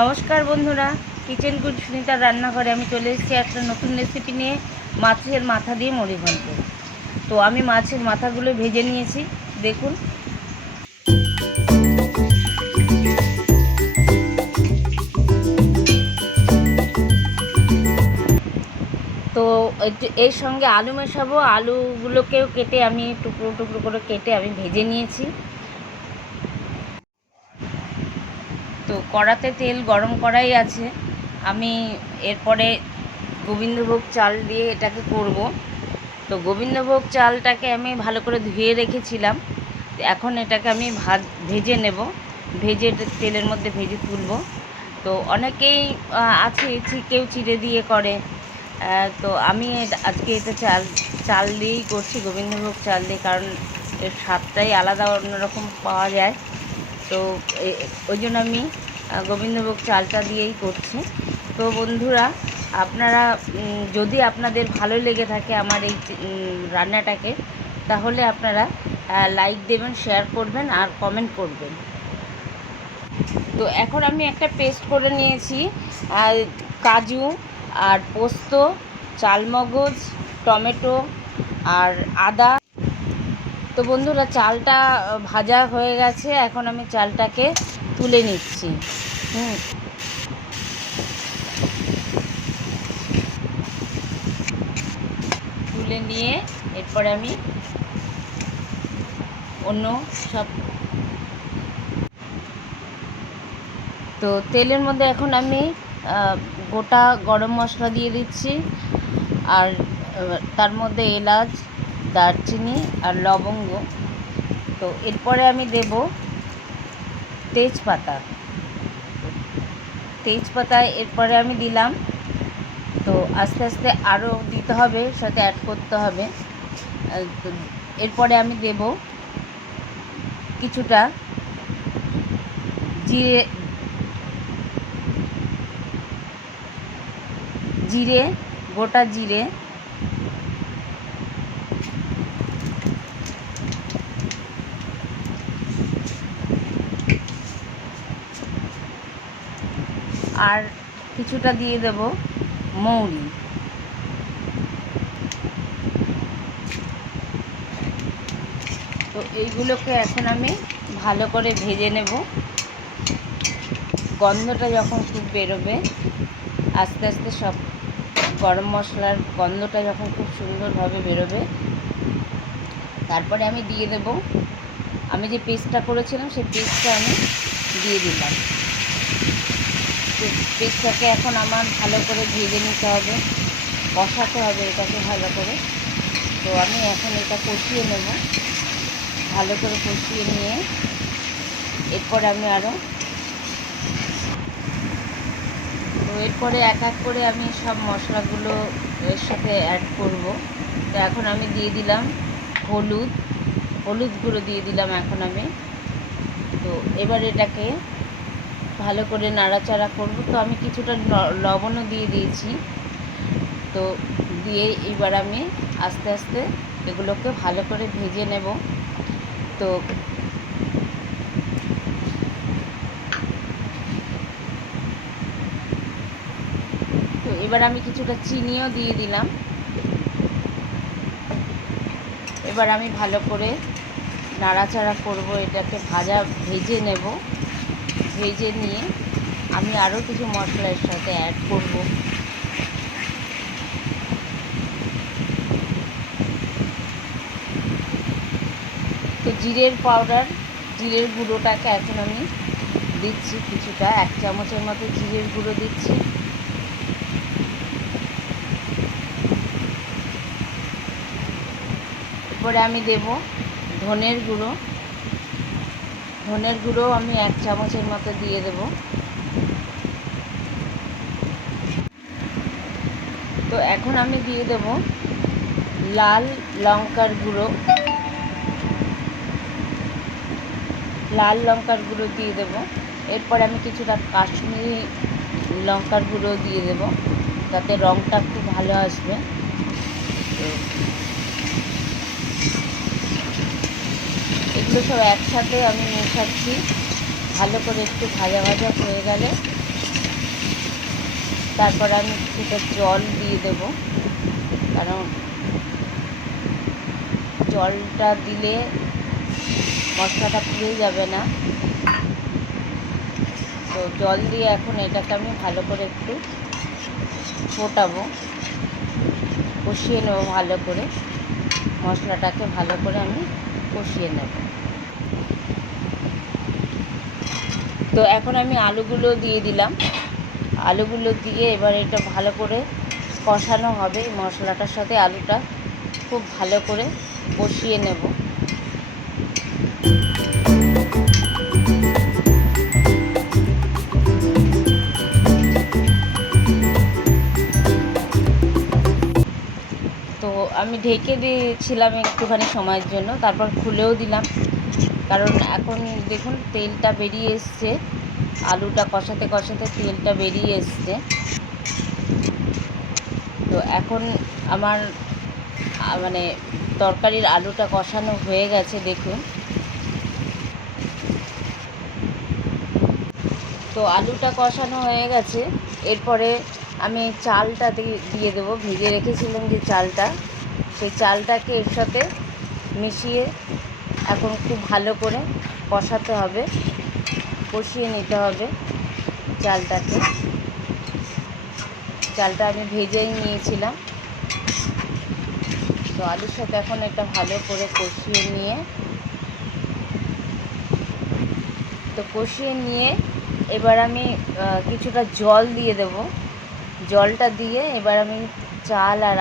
নমস্কার বন্ধুরা kitchen good সুনিতার রান্নাঘরে আমি চলে এসেছি একটা নতুন রেসিপি নিয়ে মাছের মাথা দিয়ে মুড়ি ঘন্ট। তো আমি মাছের মাথাগুলো ভেজে নিয়েছি, দেখুন। তো এর সঙ্গে আলু মেশাবো, আলুগুলোকেও কেটে আমি টুকরো টুকরো করে কেটে আমি ভেজে নিয়েছি তো কড়াতে তেল গরম করাই আছে। আমি এরপরে গোবিন্দভোগ চাল দিয়ে এটাকে করব। তো গোবিন্দভোগ চালটাকে আমি ভালো করে ধুয়ে রেখেছিলাম। এখন এটাকে আমি ভাজ, ভেজে নেব। ভেজে তেলের মধ্যে ভেজে তুলব। তো অনেকেই আছে কেউ চিড়ে দিয়ে করে। তো আমি আজকে এটা চাল চাল দিয়েই করছি, গোবিন্দভোগ চাল দিয়ে, কারণ এর স্বাদটাই আলাদা, অন্যরকম পাওয়া যায়। তো ওই জন্য আমি গোবিন্দভোগ চালটা দিয়েই করছি। তো বন্ধুরা, আপনারা যদি আপনাদের ভালো লেগে থাকে আমার এই রান্নাটাকে, তাহলে আপনারা লাইক দেবেন শেয়ার করবেন আর কমেন্ট করবেন। তো এখন আমি একটা পেস্ট করে নিয়েছি। কাজু, আর পোস্ত, চালমগজ, টমেটো, আর আদা। তো বন্ধুরা, চালটা ভাজা হয়ে গেছে। এখন আমি চালটাকে তুলে নিচ্ছি। হুম। তুলে নিয়ে এরপরে আমি অন্য সব তো তেলের মধ্যে এখন আমি গোটা গরম মশলা দিয়ে দিচ্ছি। আর তার মধ্যে এলাচ, দারচিনি আর লবঙ্গ। তো এরপরে আমি দেব তেজপাতা। তেজপাতা এরপরে আমি দিলাম। তো আস্তে আস্তে আরও দিতে হবে, সাথে অ্যাড করতে হবে। এরপরে আমি দেব কিছুটা জিরে জিরে, গোটা জিরে আর কিছুটা দিয়ে দেব মৌরি। তো এইগুলোকে এখন আমি ভালো করে ভেজে নেব। গন্ধটা যখন খুব বেরোবে, আস্তে আস্তে সব গরম মশলার গন্ধটা যখন খুব সুন্দরভাবে বেরোবে, তারপরে আমি দিয়ে দেব। আমি যে পেস্টটা করেছিলাম, সেই পেস্টটা আমি দিয়ে দিলাম। পেস্টটাকে এখন আমার ভালো করে ভেজে নিতে হবে। কষাতে হবে এটাকে ভালো করে। তো আমি এখন এটা কষিয়ে নেব। ভালো করে কষিয়ে নিয়ে এরপর আমি আরও তো এরপরে এক এক করে আমি সব মশলাগুলো এর সাথে অ্যাড করব। তো এখন আমি দিয়ে দিলাম হলুদ। হলুদ গুঁড়ো দিয়ে দিলাম এখন আমি। তো এবার এটাকে ভালো করে নাড়াচাড়া করব। তো আমি কিছুটা লবণও দিয়ে দিয়েছি। তো দিয়ে এবার আমি আস্তে আস্তে এগুলোকে ভালো করে ভেজে নেব। তো তো এবার আমি কিছুটা চিনিও দিয়ে দিলাম। এবার আমি ভালো করে নাড়াচাড়া করব, এটাকে ভাজা ভেজে নেব। ভেজে নিয়ে আমি আরও কিছু মশলা এর সাথে অ্যাড করব। তো জিরের পাউডার জিরের গুঁড়োটাকে এখন আমি দিচ্ছি কিছুটা, এক চামচের মতো জিরের গুঁড়ো দিচ্ছি। এরপরে আমি দেব ধনের গুঁড়ো। ধনের গুঁড়ো আমি এক চামচের মতো দিয়ে দেব। তো এখন আমি দিয়ে দেব লাল লঙ্কার গুঁড়ো। লাল লঙ্কার গুঁড়ো দিয়ে দেব। এরপর আমি কিছুটা কাশ্মীরি লঙ্কার গুঁড়ো দিয়ে দেব তাতে রঙটা খুব ভালো আসবে। এগুলো সব একসাথে আমি মেশাচ্ছি। ভালো করে একটু ভাজা ভাজা হয়ে গেলে তারপর আমি কিছুটা জল দিয়ে দেব। কারণ জলটা দিলে মশলাটা পুড়ে যাবে না। তো জল দিয়ে এখন এটাকে আমি ভালো করে একটু ফোটাবো, কষিয়ে নেব ভালো করে। মশলাটাকে ভালো করে আমি কষিয়ে নেব। তো এখন আমি আলুগুলো দিয়ে দিলাম। আলুগুলো দিয়ে এবার এটা ভালো করে কষানো হবে মশলাটার সাথে আলুটা খুব ভালো করে কষিয়ে নেব। তো আমি ঢেকে দিয়েছিলাম একটুখানি সময়ের জন্য, তারপর খুলেও দিলাম। কারণ এখন দেখুন তেলটা বেরিয়ে এসছে, আলুটা কষাতে কষাতে তেলটা বেরিয়ে এসছে। তো এখন আমার মানে তরকারির আলুটা কষানো হয়ে গেছে দেখুন। তো আলুটা কষানো হয়ে গেছে, এরপরে আমি চালটা দিয়ে দেবো। ভেজে রেখেছিলাম যে চালটা, সেই চালটাকে এর সাথে মিশিয়ে এখন খুব ভালো করে কষাতে হবে, কষিয়ে নিতে হবে চালটাকে। চালটা আমি ভেজেই নিয়েছিলাম। তো আলুর সাথে এখন এটা ভালো করে কষিয়ে নিয়ে, তো কষিয়ে নিয়ে এবার আমি কিছুটা জল দিয়ে দেব। জলটা দিয়ে এবার আমি চাল আর